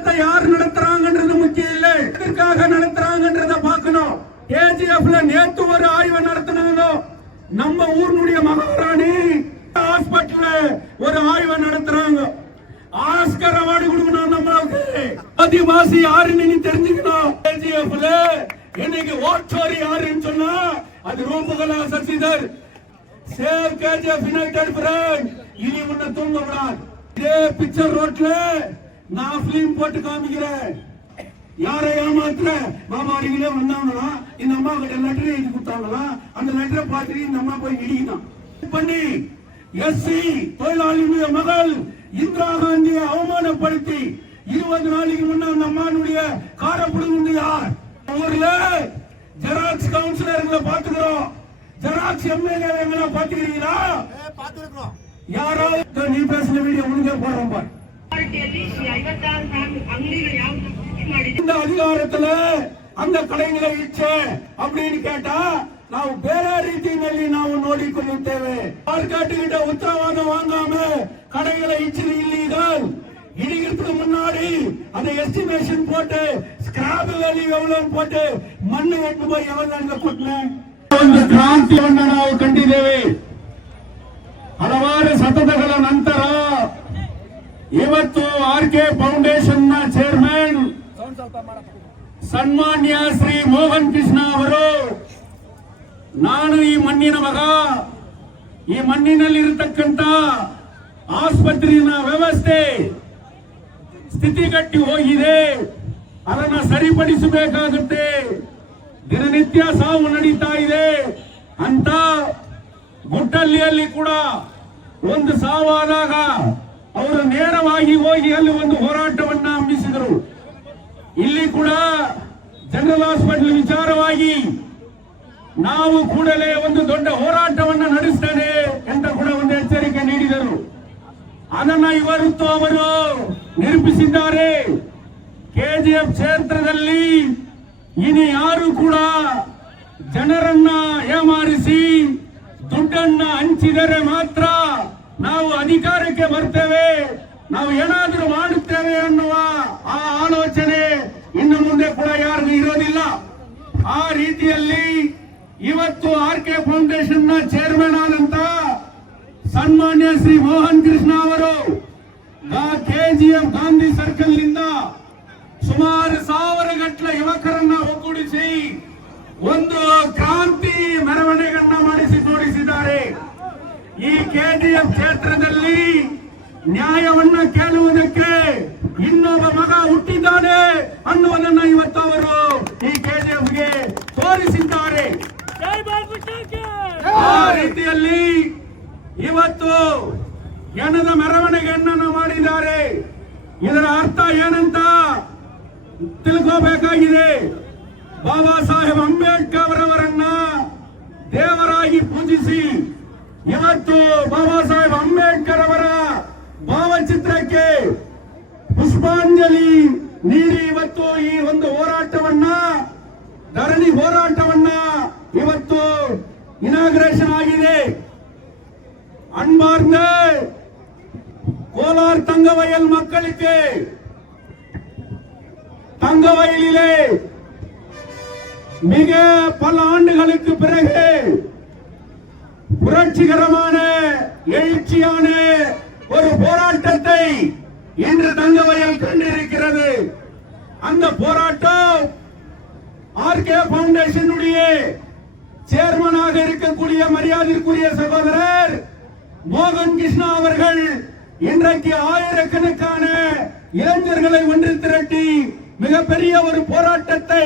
போராட்டத்தை யார் நடத்துறாங்கன்றது முக்கியம் இல்லை, எதற்காக நடத்துறாங்கன்றத பார்க்கணும். கேஜிஎஃப்ல நேத்து ஒரு ஆய்வு நடத்தினாங்க. நம்ம ஊருடைய மகாராணி ஹாஸ்பிட்டல்ல ஒரு ஆய்வு நடத்துறாங்க. ஆஸ்கர் அவார்டு கொடுக்கணும். நம்மளுக்கு ஆதிவாசி யாருன்னு நீ தெரிஞ்சுக்கணும். கேஜிஎஃப்ல இன்னைக்கு ஓட்சோரி யாருன்னு சொன்னா அது Roopakala Sasidhar. Save KGF united front. இனி முன்ன தூங்கக்கூடாது. இதே பிக்சர் ரோட்ல நான் பிலிம் போட்டு காமிக்கிறேன். யாரை ஏமாத்துற மாமாரிகளே வந்தாங்களா, இந்த அம்மா கிட்ட லெட்டர் எழுதி கொடுத்தாங்களா, அந்த லெட்டரை பார்த்துட்டு இந்த அம்மா போய் இடிக்கணும் பண்ணி எஸ்சி தொழிலாளியுடைய மகள் இந்திரா காந்தியை அவமானப்படுத்தி 20 நாளைக்கு முன்ன அந்த அம்மானுடைய காரப்புடுங்க யார்? ஊர்ல ஜெராக்ஸ் கவுன்சிலர்களை பாத்துக்கிறோம், ஜெராக்ஸ் எம்எல்ஏ பாத்துக்கிறீங்களா? யாராவது நீ பேசின வீடியோ உனக்கே போறோம் பாரு. இந்த அதிகாரத்துல அந்த ಕಡೆங்களை ಇಚ್ಛೆ அப்படின்னு கேட்டா ನಾವು ಬೇರೆ ರೀತಿಯಲ್ಲಿ ನಾವು ನೋಡಿಕೊಳ್ಳುತ್ತೇವೆ. ಮಾರ್ಕೆಟ್ಗಿಂತ ಉತ್ತರವಾದ வாங்காம கடைகளை இச்சில் இல்லீகல். இடிக்கிறதுக்கு முன்னாடி அந்த எஸ்டிமேஷன் போட்டு ஸ்கிராப் வேல்யூ எவ்வளவு போட்டு ಮಣ್ಣು ಎಟ್ಟು போய் ಎವರನ್ನ ಕೊಟ್ಟನೆ ಒಂದು ಕ್ರಾಂತಿಯನ್ನು ನಾವು ಕಂಡಿದ್ದೇವೆ. ಹಲವಾರು ಸತತಗಳ ನಂತರ ಇವತ್ತು ಆರ್ಕೆ ಫೌಂಡೇಶನ್ ನ ಚೇರ್ಮನ್ ಸನ್ಮಾನ್ಯ ಶ್ರೀ ಮೋಹನ್ ಕೃಷ್ಣ ಅವರು, ನಾನು ಈ ಮಣ್ಣಿನ ಮಗ, ಈ ಮಣ್ಣಿನಲ್ಲಿರತಕ್ಕಂತ ಆಸ್ಪತ್ರೆಯ ವ್ಯವಸ್ಥೆ ಸ್ಥಿತಿಗಟ್ಟಿ ಹೋಗಿದೆ, ಅದನ್ನ ಸರಿಪಡಿಸಬೇಕಾಗುತ್ತೆ, ದಿನನಿತ್ಯ ಸಾವು ನಡೀತಾ ಇದೆ ಅಂತ ಗುಡ್ಡಲ್ಲಿಯಲ್ಲಿ ಕೂಡ ಒಂದು ಸಾವಾದಾಗ ಅವರು ನೇರವಾಗಿ ಹೋಗಿ ಅಲ್ಲಿ ಒಂದು ಹೋರಾಟವನ್ನ ಹಮ್ಮಿಸಿದರು. ಇಲ್ಲಿ ಕೂಡ ಜನರಲ್ ಹಾಸ್ಪಿಟಲ್ ವಿಚಾರವಾಗಿ ನಾವು ಕೂಡಲೇ ಒಂದು ದೊಡ್ಡ ಹೋರಾಟವನ್ನು ನಡೆಸ್ತೇನೆ ಅಂತ ಕೂಡ ಒಂದು ಎಚ್ಚರಿಕೆ ನೀಡಿದರು. ಅದನ್ನ ಇವತ್ತು ಅವರು ನಿರೂಪಿಸಿದ್ದಾರೆ. ಕೆಜಿಎಫ್ ಕ್ಷೇತ್ರದಲ್ಲಿ ಇನ್ನು ಯಾರು ಕೂಡ ಜನರನ್ನ ಏಮಾರಿಸಿ ದುಡ್ಡನ್ನ ಹಂಚಿದರೆ ಮಾತ್ರ ನಾವು ಅಧಿಕಾರಕ್ಕೆ ಬರ್ತೇವೆ, ನಾವು ಏನಾದರೂ ಮಾಡುತ್ತೇವೆ ಅನ್ನುವ ಆ ಆಲೋಚನೆ ಇನ್ನು ಮುಂದೆ ಕೂಡ ಯಾರಿಗೂ ಇರೋದಿಲ್ಲ. ಆ ರೀತಿಯಲ್ಲಿ ಇವತ್ತು ಆರ್ಕೆ ಫೌಂಡೇಶನ್ ನ ಚೇರ್ಮನ್ ಆದಂತ ಸನ್ಮಾನ್ಯ ಶ್ರೀ ಮೋಹನ್ ಕೃಷ್ಣ ಅವರು ಕೆಜಿಎಫ್ ಗಾಂಧಿ ಸರ್ಕಲ್ ನಿಂದ ಸುಮಾರು 1000 ಗಟ್ಟಲೆ ಯುವಕರನ್ನ ಒಗ್ಗೂಡಿಸಿ ಒಂದು ಕ್ರಾಂತಿ ಮೆರವಣಿಗೆಯನ್ನ ಮಾಡಿಸಿ ತೋರಿಸಿದ್ದಾರೆ. ಈ ಕೆಜಿಎಫ್ ಕ್ಷೇತ್ರದಲ್ಲಿ ನ್ಯಾಯವನ್ನ ಕೇಳುವುದಕ್ಕೆ ಇನ್ನೊಬ್ಬ ಮಗ ಹುಟ್ಟಿದ್ದಾನೆ ಅನ್ನುವುದನ್ನು ಇವತ್ತು ಅವರು ಈ ಕೆಜಿಎಫ್ಗೆ ತೋರಿಸಿದ್ದಾರೆ. ಆ ರೀತಿಯಲ್ಲಿ ಇವತ್ತು ಜನದ ಮೆರವಣಿಗೆಯನ್ನು ಮಾಡಿದ್ದಾರೆ. ಇದರ ಅರ್ಥ ಏನಂತ ತಿಳ್ಕೋಬೇಕಾಗಿದೆ. ಬಾಬಾ ಸಾಹೇಬ್ ಅಂಬೇಡ್ಕರ್ ಅವರನ್ನ ದೇವರಾಗಿ ಪೂಜಿಸಿ ಇವತ್ತು ಬಾಬಾ ಸಾಹೇಬ್ ಅಂಬೇಡ್ಕರ್ ಅವರ ಭಾವಚಿತ್ರಕ್ಕೆ ಪುಷ್ಪಾಂಜಲಿ ನೀಡಿ ಇವತ್ತು ಈ ಒಂದು ಹೋರಾಟವನ್ನ, ಧರಣಿ ಹೋರಾಟವನ್ನ ಇವತ್ತು ಇನಾಗ್ರೇಷನ್ ಆಗಿದೆ. அன்பார்ந்த கோலார் தங்கவயல் மக்களுக்கு, தங்கவயலிலே மிக பல ஆண்டுகளுக்கு பிறகு புரட்சிகரமான எழுச்சியான ஒரு போராட்டத்தை இன்று தங்கவயல் கண்டிருக்கிறது. அந்த போராட்டம் ஆர்கே ஃபவுண்டேஷன் சேர்மனாக இருக்கக்கூடிய மரியாதைக்குரிய சகோதரர் மோகன் கிருஷ்ணா அவர்கள் இன்றைக்கு ஆயிரக்கணக்கான இளைஞர்களை ஒன்று திரட்டி மிகப்பெரிய ஒரு போராட்டத்தை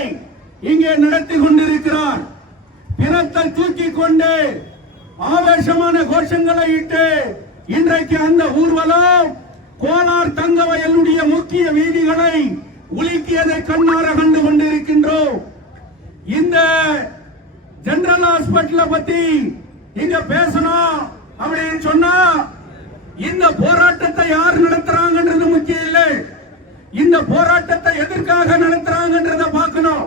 இங்கே நடத்தி கொண்டிருக்கிறார். பிணத்தை தூக்கி கொண்டு ஆவேசமான கோஷங்களை இட்டு இன்றைக்கு அந்த ஊர்வலம் கோலார் தங்கவயலுடைய முக்கிய வீதிகளை உலுக்கியதை கண்ணார கண்டு கொண்டிருக்கின்றோம். இந்த ஜெனரல் ஹாஸ்பிட்டலை பத்தி இங்க பேசணும் அப்படின்னு சொன்னா இந்த போராட்டத்தை யார் நடத்துறாங்கன்றது முக்கியம் இல்லை, இந்த போராட்டத்தை எதற்காக நடத்துறாங்கன்றத பார்க்கணும்.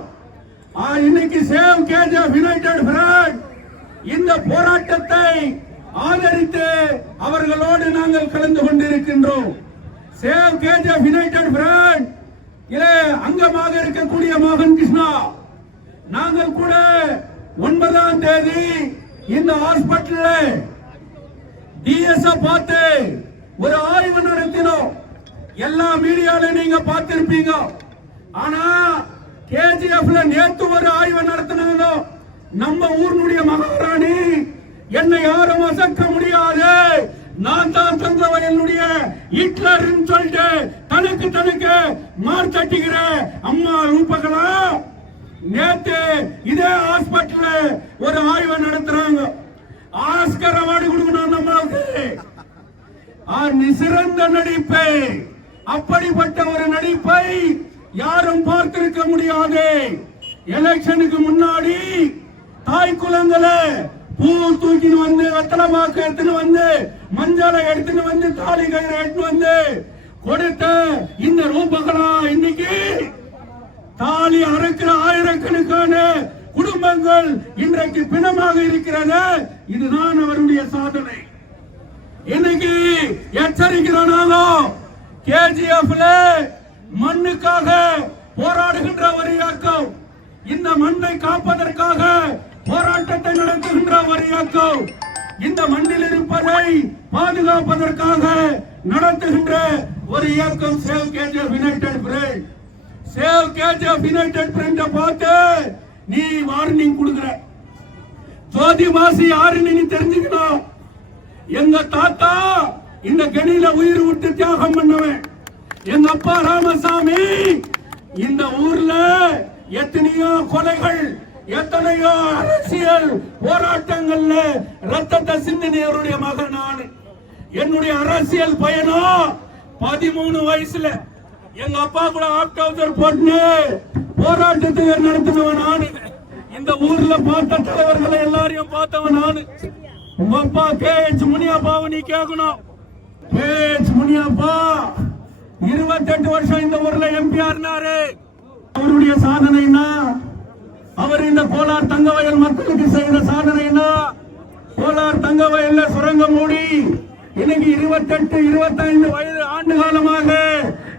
இன்னைக்கு சேவ் கேஜிஎஃப் யுனைடெட் ஃப்ரண்ட் இந்த போராட்டத்தை ஆதரித்து அவர்களோடு நாங்கள் கலந்து கொண்டிருக்கின்றோம். சேவ் கேஜிஎஃப் யுனைடெட் ஃப்ரண்ட் இதிலே அங்கமாக இருக்கக்கூடிய மோகன் கிருஷ்ணா, நாங்கள் கூட 9ஆம் தேதி இந்த ஹாஸ்பிட்டல் டிஎஸ் பார்த்து ஒரு ஆய்வு நடத்தினோம். எல்லா மீடியால நீங்க பார்த்திருப்பீங்க. ஆனா கேஜிஎஃப்ல நேத்து ஒரு ஆய்வு நடத்தினாங்க. நம்ம ஊருடைய மகாராணி, என்னை யாரும் அசக்க முடியாது, நான் தான் தங்கவயலுடைய ஹிட்லர் சொல்லிட்டு தனக்கு மார்த்தட்டிக்கிற அம்மா ரூபகலா நேத்து இதே ஹாஸ்பிட்டல் ஒரு ஆய்வு நடத்துறாங்க. ஆஸ்கர் அவார்டு கொடுக்கணும் நம்மளுக்கு. சிறந்த நடிப்பை, அப்படிப்பட்ட ஒரு நடிப்பை யாரும் பார்த்திருக்க முடியாது. எலெக்ஷனுக்கு முன்னாடி தாய் குலங்களை பூ தூக்கின்னு வந்து, வெத்தலமாக்கு எடுத்துன்னு வந்து, மஞ்சளை எடுத்துன்னு வந்து, தாலி கயிறு எடுத்துன்னு வந்து கொடுத்த இந்த ரூபகலா இன்னைக்கு தாலி அறுக்கிற ஆயிரக்கணக்கான குடும்பங்கள் இன்றைக்கு பிணமாக இருக்கிறது. இதுதான் அவருடைய சாதனை. இன்னைக்கு எச்சரிக்கிறோம். கேஜிஎஃப்ல மண்ணுக்காக போராடுகின்ற ஒரு இயக்கம், இந்த மண்ணை காப்பதற்காக போராட்டத்தை நடத்துகின்ற ஒரு இயக்கம், இந்த மண்ணில் இருப்பதை பாதுகாப்பதற்காக நடத்துகின்ற ஒரு இயக்கம் save KGF united front. Save KGF united front பார்த்து நீ வார்னிங் கொடுக்கிற. ஜோதிபாசி யாருன்னு நீ தெரிஞ்சுக்கணும். எங்க தாத்தா இந்த கணில உயிர் விட்டு தியாகம் பண்ணவன். எங்க அப்பா ராமசாமி இந்த ஊர்ல எத்தனையோ கொலைகள், எத்தனையோ அரசியல் போராட்டங்கள்ல ரத்தத்தை சிந்தினியருடைய மகன் நான். என்னுடைய அரசியல் பயணம் 13 வயசுல எங்க அப்பா கூட ஆப்டவுசர் போட்டு போராட்டத்தை நடத்தினவன் நானு. இந்த ஊர்ல பார்த்த தலைவர்களை எல்லாரையும் பார்த்தவன் நானு. உங்க அப்பா KH முனியப்பாவை நீ கேட்கணும். KH முனியப்பா 28 வருஷம் இந்த ஊர்ல MP ஆனாரு. அவருடைய சாதனைனா, அவர் இந்த கோலார் தங்கவயல் மக்களுக்கு செய்த சாதனைனா, கோலார் தங்கவயல்ல சுரங்கம் மூடி இன்னைக்கு 28, 25 வயது ஆண்டு காலமாக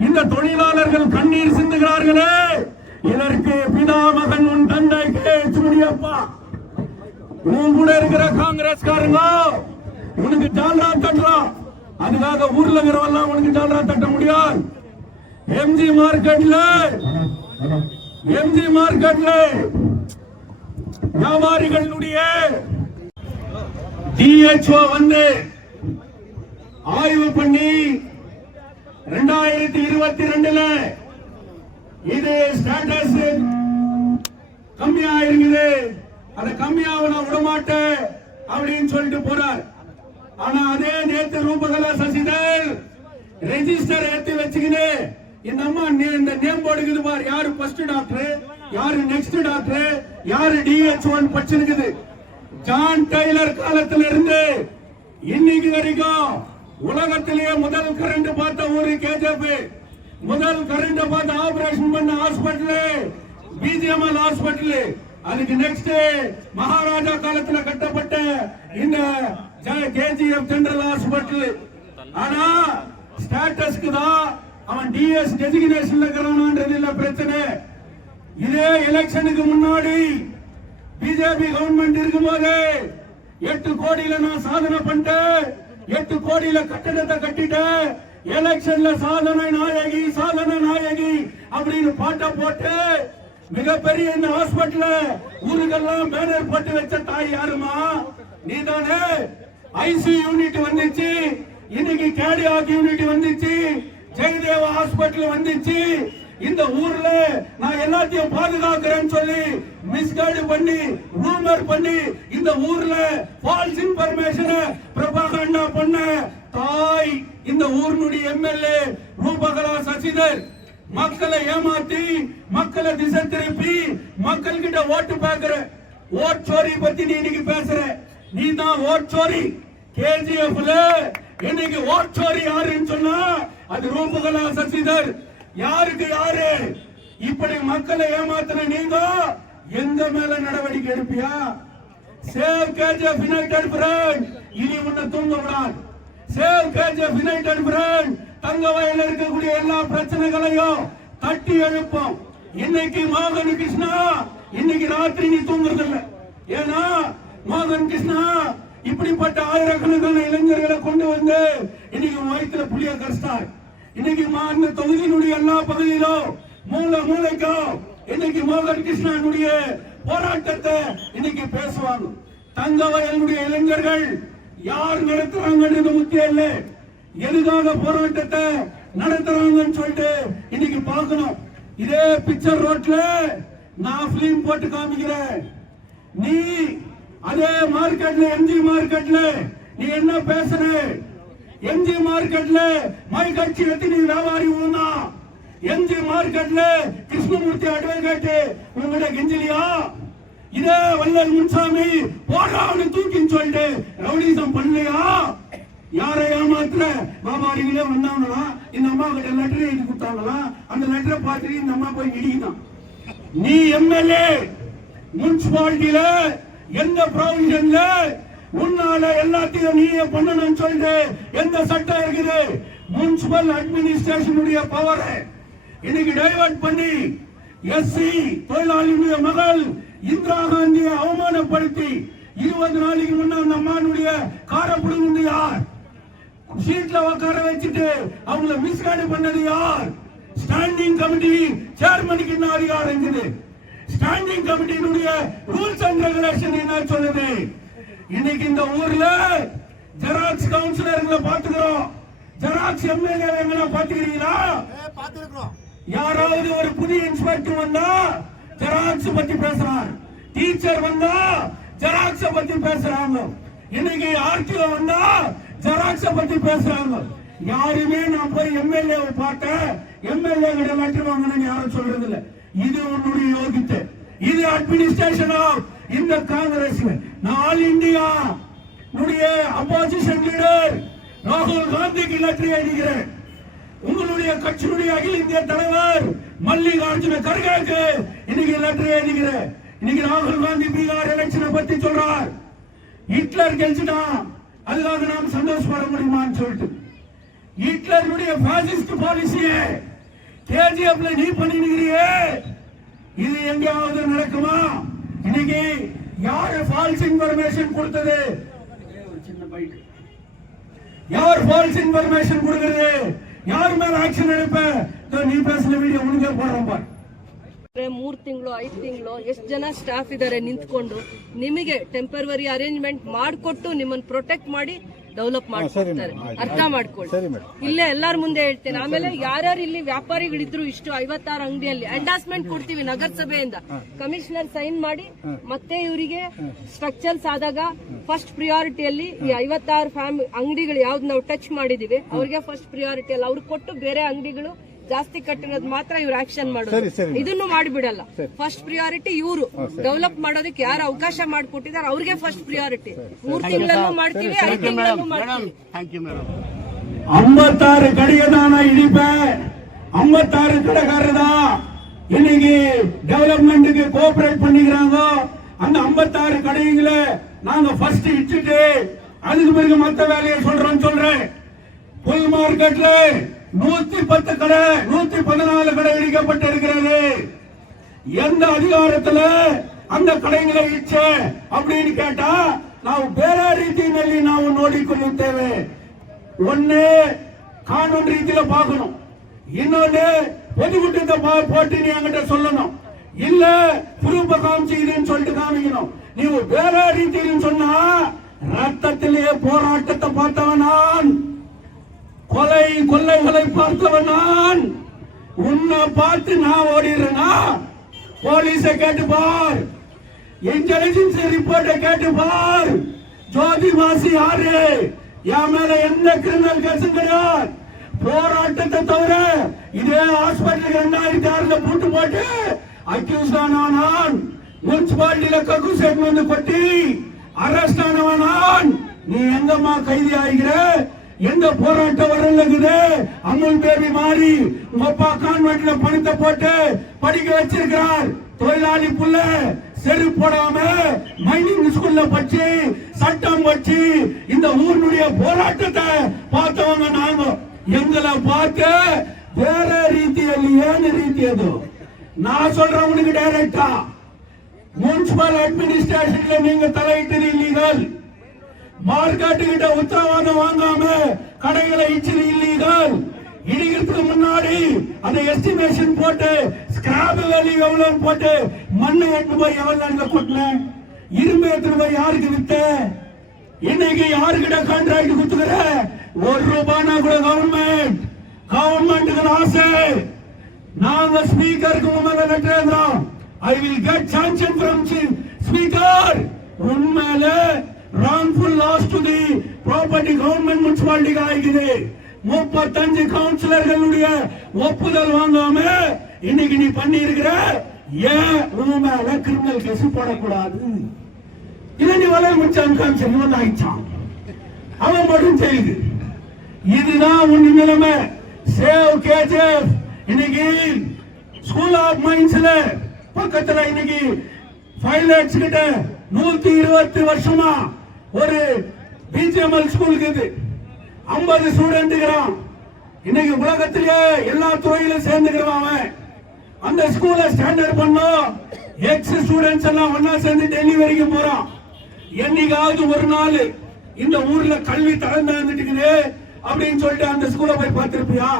இந்த தொழிலாளர்கள் கண்ணீர் சிந்துகிறார்களே, இதற்கு பிதாமகன் உன் தந்தை KH முனியப்பா. உன் கூட இருக்கிற காங்கிரஸ்காரங்க உனக்கு ஜால்ரா தட்டலாம். அதுக்காக ஊர்ல இருக்கிறவெல்லாம் உனக்கு ஜால்ரா தட்ட முடியாது. எம்ஜி மார்க்கெட்ல வியாபாரிகளுடைய DHO வந்து ஆய்வு பண்ணி 2022ல இது ஸ்டேட்டஸ் கம்மியா இருக்குது, அதை கம்மியாக விடமாட்டேன் அப்படின்னு சொல்லிட்டு போறார். ஆனா அதே நேத்து ரூபகலா சசிதர் ரெஜிஸ்டர் ஏத்தி வச்சுக்கிட்டு இந்த அம்மா இந்த நேம் போர்டு பாரு, யாரு ஃபர்ஸ்ட் டாக்டர், யாரு நெக்ஸ்ட் டாக்டர், யாரு DHO படிச்சிருக்குது. ஜான் டெய்லர் காலத்துல இருந்து இன்னைக்கு வரைக்கும் உலகத்திலேயே முதல் கரண்ட் பார்த்த ஊரு KGF, முதல் கரண்ட் பார்த்த ஆபரேஷன் பண்ண ஹாஸ்பிட்டல் BGML ஹாஸ்பிட்டல். அதுக்கு நெக்ஸ்ட் மகாராஜா காலத்துல கட்டப்பட்ட இந்த KGF ஜெனரல் ஹாஸ்பிட்டல். ஆனா ஸ்டேட்டஸ்க்கு தான் அவன் DS டெசிக்னேஷன்ல இருக்கிறான்ன்றது இல்ல பிரச்சனை. இதே எலெக்ஷனுக்கு முன்னாடி பிஜேபி கவர்மெண்ட் இருக்கும்போது 8 கோடியில நான் சாதனை பண்ணிட்டேன், 8 கோடியில கட்டடத்தை கட்டிட்டேன், எலெக்ஷன்ல சாதனை நாயகி அப்படின்னு பாட்ட போட்டு மிகப்பெரிய இந்த ஹாஸ்பிட்டல் ஊருக்கெல்லாம் பேனர் போட்டு வச்ச தாய் யாருமா? நீதானே. ICU யூனிட் வந்துச்சு, இன்னைக்கு கேர்டியாக் யூனிட் வந்துச்சு, ஜெயதேவ ஹாஸ்பிட்டல் வந்துச்சு. இந்த ஊர்ல நான் எல்லாத்தையும் பாதுகாக்கிறேன்னு சொல்லி மிஸ்கைடு பண்ணி ரூமர் பண்ணி இந்த ஊர்ல ஃபால்ஸ் இன்ஃபர்மேஷனை ப்ரொபகண்டா பண்ண தாய் இந்த ஊருடைய MLA ரூபகலா சசிதர். மக்களை ஏமாத்தி, மக்களை திசை திருப்பி, மக்கள் கிட்ட ஓட்டு பாக்குற ஓட் சோரி பத்தி நீ இன்னைக்கு பேசுற. நீ தான் ஓட் சோரி. KGFல இன்னைக்கு ஓட் சோரி யாருன்னு சொன்னா அது ரூபகலா சசிதர். யாருக்கு யாரு இப்படி மக்களை ஏமாத்தின நீங்க எந்த மேல நடவடிக்கை எடுப்பியா? சேவ் KGF யுனைடெட் ஃப்ரண்ட் இனி உன்னை தூங்க விடாது. சேவ் KGF யுனைடெட் ஃப்ரண்ட் தங்கவயல்ல இருக்கக்கூடிய எல்லா பிரச்சனைகளையும் தட்டி எழுப்போம். இன்னைக்கு மோகன் கிருஷ்ணா, இன்னைக்கு ராத்திரி நீ தூங்குறது இல்ல. ஏன்னா மோகன் கிருஷ்ணா இப்படிப்பட்ட ஆயிரக்கணக்கான இளைஞர்களை கொண்டு வந்து இன்னைக்கு வயிற்றுல புளிய கஷ்டார். இன்னைக்கு இந்த தொகுதியினுடைய எல்லா பகுதியிலும் மூளைக்கும் இன்னைக்கு மோகன் கிருஷ்ணனுடைய போராட்டத்தை இன்னைக்கு பேசுவாங்க. தங்கவயலுடைய இளைஞர்கள் யார் நடத்துறாங்கன்றது முக்கியம் இல்லை, எதுக்காக போராட்டத்தை நடத்துறாங்கன்னு சொல்லிட்டு இன்னைக்கு பார்க்கணும். இதே பிக்சர் ரோட்ல நான் பிலிம் போட்டு காமிக்கிறேன். நீ அதே மார்க்கெட்ல எம்ஜி மார்க்கெட்ல நீ என்ன பேசுற? எம்ஜி மார்க்கெட்ல மை கட்சி எத்தனை வியாபாரி ஊனா? எம்ஜி மார்க்கெட்ல கிருஷ்ணமூர்த்தி அட்வொகேட் உங்ககிட்ட கெஞ்சலியா? இதே வள்ளல் முன்சாமி போராடு தூக்கின்னு சொல்லிட்டு ரவுடிசம் பண்ணலையா? யாரை ஏமாத்துற வியாபாரிகளே வந்தாங்களா? இந்த அம்மா கிட்ட லெட்டர் எழுதி கொடுத்தாங்களா? அந்த லெட்டரை பார்த்துட்டு இந்த அம்மா போய் இடிக்குதான். நீ எம்எல்ஏ முனிசிபாலிட்டியில எந்த ப்ரொவிஷன்ல உன்னால எல்லாத்தையும் நீயே பண்ணணும்னு சொல்லிட்டு எந்த சட்டம் இருக்குது? முனிசிபல் அட்மினிஸ்ட்ரேஷனுடைய பவரை இன்னைக்கு டைவர்ட் பண்ணி எஸ்சி தொழிலாளியுடைய மகள் இந்திரா காந்தியை அவமானப்படுத்தி 20 நாளைக்கு முன்ன அந்த அம்மானுடைய காரப்புடுங்க யார்? சீட்ல உட்கார வச்சுட்டு அவங்கள மிஸ்கைடு பண்ணது யார்? ஸ்டாண்டிங் கமிட்டி சேர்மனுக்கு என்ன அதிகாரம் இருக்குது? ஸ்டாண்டிங் கமிட்டியினுடைய ரூல்ஸ் அண்ட் ரெகுலேஷன் என்ன சொல்லுது? இன்னைக்கு இந்த ஊர்ல ஜெராக்ஸ் கவுன்சிலர்களை பாத்துக்கிறோம், ஜெராக்ஸ் எம்எல்ஏ பாத்துக்கிறீங்களா? யாராவது ஒரு புதிய இன்ஸ்பெக்டர் வந்தா ஜெராக்ஸ் பத்தி பேசுறாங்க, டீச்சர் வந்தா ஜெராக்ஸ் பத்தி பேசுறாங்க, இன்னைக்கு ஆர்டிஓ வந்தா ஜெராக்ஸ் பத்தி பேசுறாங்க. யாருமே நான் போய் எம்எல்ஏ பார்த்தேன், எம்எல்ஏ கிட்ட லெட்டர் வாங்கணும்னு யாரும் சொல்றது இல்ல. இது உன்னுடைய யோகித்தை, இது அட்மினிஸ்ட்ரேஷன் ஆஃப் இந்த Congress. All India opposition leader ராகுல் காந்திக்கு லெட்டர் எழுதுகிறேன். உங்களுடைய கட்சியினுடைய அகில இந்திய தலைவர் மல்லிகார்ஜுன கர்கேக்கு இன்னைக்கு லெட்டர் எழுதுகிறேன். இன்னைக்கு ராகுல் காந்தி பீகார் எலெக்ஷனை பத்தி சொல்றார். ஹிட்லர் கெஞ்சிட்டான், அதுக்காக நாம் சந்தோஷப்பட முடியுமான்னு சொல்லிட்டு ஹிட்லருடைய பாசிஸ்ட் பாலிசியை கேஜிஎஃப்ல நீ பண்ணிருக்கிறியே, இது எங்கேயாவது நடக்குமா? இன்னைக்கு யாரு ஃபால்ஸ் இன்ஃபர்மேஷன் கொடுத்தது? யார் ஃபால்ஸ் இன்ஃபர்மேஷன் கொடுக்கிறது? யார் மேல ஆக்ஷன் எடுப்ப? நீ பேசுற வீடியோ உனக்கே போடுறோம் பாரு. 3 ತಿಂಗಳು 5 ತಿಂಗಳು ಎಷ್ಟು ಜನ ಸ್ಟಾಫ್ ಇದಾರೆ ನಿಂತ್ಕೊಂಡು ನಿಮಗೆ ಟೆಂಪರರಿ ಅರೇಂಜ್ಮೆಂಟ್ ಮಾಡಿಕೊಟ್ಟು ನಿಮ್ಮನ್ನ ಪ್ರೊಟೆಕ್ಟ್ ಮಾಡಿ ಡೆವಲಪ್ ಮಾಡ್ಕೊಡ್ತಾರೆ. ಅರ್ಥ ಮಾಡ್ಕೊಳ್ಳಿ. ಇಲ್ಲೇ ಎಲ್ಲಾರ ಮುಂದೆ ಹೇಳ್ತೇನೆ. ಆಮೇಲೆ ಯಾರ್ಯಾರು ಇಲ್ಲಿ ವ್ಯಾಪಾರಿಗಳಿದ್ರು ಇಷ್ಟು 56 ಅಂಗಡಿಯಲ್ಲಿ ಎಂಡಾಸ್ಮೆಂಟ್ ಕೊಡ್ತೀವಿ ನಗರಸಭೆಯಿಂದ, ಕಮಿಷನರ್ ಸೈನ್ ಮಾಡಿ ಮತ್ತೆ ಇವರಿಗೆ ಸ್ಟ್ರಕ್ಚರ್ಸ್ ಆದಾಗ ಫಸ್ಟ್ ಪ್ರಿಯಾರಿಟಿಯಲ್ಲಿ ಈ 56 ಅಂಗಡಿಗಳು ಯಾವ್ದು ನಾವು ಟಚ್ ಮಾಡಿದೀವಿ ಅವ್ರಿಗೆ ಫಸ್ಟ್ ಪ್ರಿಯಾರಿಟಿ ಅಲ್ಲ, ಅವ್ರಿಗೆ ಕೊಟ್ಟು ಬೇರೆ ಅಂಗಡಿಗಳು ಜಾಸ್ತಿ ಕಟ್ಟಿರೋದು ಮಾತ್ರ ಇವ್ರು ಆಕ್ಷನ್ ಮಾಡೋದು. ಇದನ್ನು ಮಾಡಿಬಿಡಲ್ಲ. ಫಸ್ಟ್ ಪ್ರಿಯಾರಿಟಿ ಇವರು ಡೆವಲಪ್ ಮಾಡೋದಕ್ಕೆ ಯಾರು ಅವಕಾಶ ಮಾಡಿಕೊಟ್ಟಿದ್ದಾರೆ ಅವ್ರಿಗೆ ಫಸ್ಟ್ ಪ್ರಿಯಾರಿಟಿ. 3 ತಿಂಗಳಲ್ಲೂ ಮಾಡ್ತೀವಿ, 5 ತಿಂಗಳಲ್ಲೂ ಮಾಡ್ತೀವಿ. 56 கடையதான இடிப்ப 56 கடைக்காரர் தான் இன்னைக்கு டெவலப்மெண்ட்டுக்கு கோஆபரேட் பண்ணிக்கிறாங்க. அந்த 56 கடைகளை நாங்க ஃபர்ஸ்ட் இடிச்சிட்டு அதுக்கு பிறகு மத்த வேலையை சொல்றேன். புல் மார்க்கெட்ல 110 கடை 114 கடை இடிக்கப்பட்டிருக்கிறது. எந்த அதிகாரத்துல அந்த ಕಡೆಗಳ ಇಚ್ಛೆ அப்படின்னு ಕೇಟಾ ನಾವು ಬೇರೆ ರೀತಿಯಲ್ಲಿ ನಾವು ನೋಡಿಕೊಳ್ಳುತ್ತೇವೆ. ஒண்ணு ಕಾನೂನು ರೀತಿಯಲ್ಲಿ பார்க்கணும், ಇನ್ನೊಂದು பொதுக்கூட்டத்தை போட்டு நீ என்கிட்ட சொல்லணும், இல்ல புரூப காமிச்சு இதுன்னு சொல்லிட்டு காமிக்கணும். ನೀವು ಬೇರೆ ರೀತಿಯಲ್ಲಿ சொன்னா ரத்தத்திலே போராட்டத்தை பார்த்தவன் நான், கொள்ளைகளை பார்த்தவன் நான். உன்னை பார்த்து நான் ஓடிடுறேனா? போலீஸை கேட்டு பார், இன்டெலிஜென்ஸ் ரிப்போர்ட்டை கேட்டு பார். ஜோதி வாசி யாரு? என் மேல எந்த கிரிமினல் கேஸும் கிடையாது. போராட்டத்தை தவிர இதே ஹாஸ்பிட்டலுக்கு 2006 பூட்டு போட்டு அக்யூஸ் ஆனவன் நான். முனிசிபாலிட்டியில கக்கு செட் வந்து கொட்டி அரெஸ்ட் ஆனவன் நான். நீ எங்கம்மா கைதி ஆகிற? எந்த போராட்டம் வரலங்குது? அமுல் பேபி மாறி உங்க அப்பா கான்வென்ட்ல பணத்தை போட்டு படிக்க வச்சிருக்கிறார். தொழிலாளி புள்ள செருப்பு போடாம மைனிங் ஸ்கூல்ல படிச்சு சட்டம் படிச்சு இந்த ஊருடைய போராட்டத்தை பார்த்தவங்க நாங்க. எங்களை பார்த்து ಬೇರೆ ರೀತಿಯಲ್ಲಿ ಏನು ರೀತಿ ಅದು ನಾ சொல்றவனுக்கு டைரக்டா முனிசிபல் அட்மினிஸ்ட்ரேஷன்ல நீங்க தலையிட்டது இல்லீகல் மார்க்கெட் கிட்ட உத்தரவாதம் வாங்காம கடைகளை இச்சது இல்லீகல் இடிக்கிறதுக்கு முன்னாடி அந்த எஸ்டிமேஷன் போட்டு ஸ்கிராப் வேல்யூ எவ்வளவு போட்டு மண்ணை எடுத்து போய் எவ்வளவு கொட்டின இரும்பு எடுத்து போய் யாருக்கு வித்த இன்னைக்கு யாருக்கிட்ட கான்ட்ராக்ட் கொடுத்துக்கிற ₹1 கூட கவர்மெண்ட்டுக்கு ஆசை நாங்க ஸ்பீக்கருக்கு முன்னாடி லெட்டர் எழுதுறோம் I will get sanction from speaker உண்மையில wrongful loss to the property government municipality ஆகிக்குது 35 கவுன்சிலர்களுடைய ஒப்புதல் வாங்காம இன்னைக்கு நீ பண்ணி இருக்கிற ஏன் உன் மேல கிரிமினல் கேஸ் போடக்கூடாது இல்ல நீ வலை முடிச்சான் காமிச்சு ஆயிடுச்சான் அவன் மட்டும் செய்யுது இதுதான் உன் நிலைமை சேவ் கேஜிஎஃப் இன்னைக்கு ஸ்கூல் ஆஃப் மைன்ஸ்ல பக்கத்துல இன்னைக்கு 5 lakhs கிட்ட 120 வருஷமா ஒரு பிஜிஎம்எல் ஸ்கூலுக்கு இது 50 ஸ்டூடெண்ட்கிறான் இன்னைக்கு உலகத்திலே எல்லா துறையிலும் சேர்ந்துக்கிறான் அவன் அந்த ஸ்கூலை ஸ்டாண்டர்ட் பண்ணோம் எக்ஸ் ஸ்டூடெண்ட்ஸ் எல்லாம் ஒன்னா சேர்ந்து டெல்லி வரைக்கும் போறான் என்னைக்காவது ஒரு நாள் இந்த ஊர்ல கல்வி தரம் தாழ்ந்துட்டு அப்படின்னு சொல்லிட்டு அந்த ஸ்கூலை போய் பார்த்திருப்பியா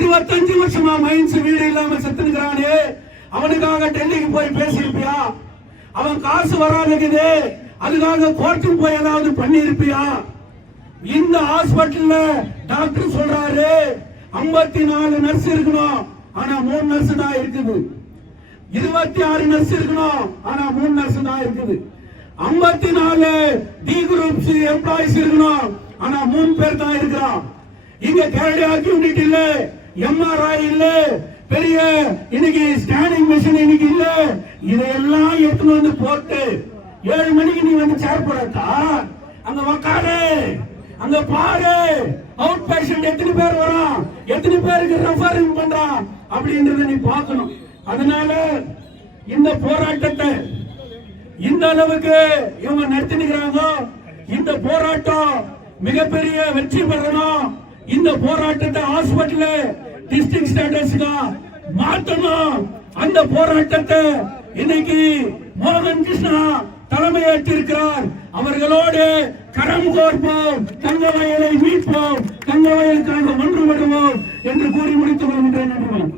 25 வருஷமா மைன்ஸ் வீடு இல்லாம செத்துக்கிறானே அவனுக்காக டெல்லிக்கு போய் பேசியிருப்பியா அவன் காசு வராதுக்குது அதுக்காக கோர்ட்டுக்கு போய் ஏதாவது பண்ணி இருப்பியா இந்த ஹாஸ்பிட்டல்ல டாக்டர் சொல்றாரு 54 நர்ஸ் இருக்கணும் ஆனா 3 நர்ஸ் தான் இருக்குது 26 நர்ஸ் இருக்கணும் ஆனா 3 நர்ஸ் தான் இருக்குது 54 டி குரூப்ஸ் எம்ப்ளாயிஸ் இருக்கணும் ஆனா 3 பேர் தான் இருக்கிறான் இங்க கேர்டியாக் யூனிட் இல்ல எம்ஆர்ஐ இல்ல பெரிய இன்னைக்கு ஸ்கேனிங் மெஷின் இன்னைக்கு இல்ல இதையெல்லாம் எடுத்துன்னு வந்து போட்டு 7 மணிக்கு நீ வந்து சேர் போடட்டா அங்க உக்காரு அங்க பாரு அவுட் பேஷண்ட் எத்தனை பேர் வரான் எத்தனை பேருக்கு ரெஃபரிங் பண்றான் அப்படின்றத நீ பார்க்கணும் அதனால இந்த போராட்டத்தை இந்த அளவுக்கு இவங்க நடத்தினுக்கிறாங்க இந்த போராட்டம் மிகப்பெரிய வெற்றி பெறணும் இந்த போராட்டத்தை ஹாஸ்பிட்டல் டிஸ்ட்ரிக்ட் ஸ்டேட்டஸ்க்கு மாற்றணும் அந்த போராட்டத்தை இன்னைக்கு மோகன் கிருஷ்ணா தலைமையேற்றிருக்கிறார் அவர்களோடு கரம் கோர்ப்போம் தங்க வயலை மீட்போம் தங்க வயலுக்காக ஒன்றுபடுவோம் என்று கூறி முடித்துக் கொள்கின்றேன்.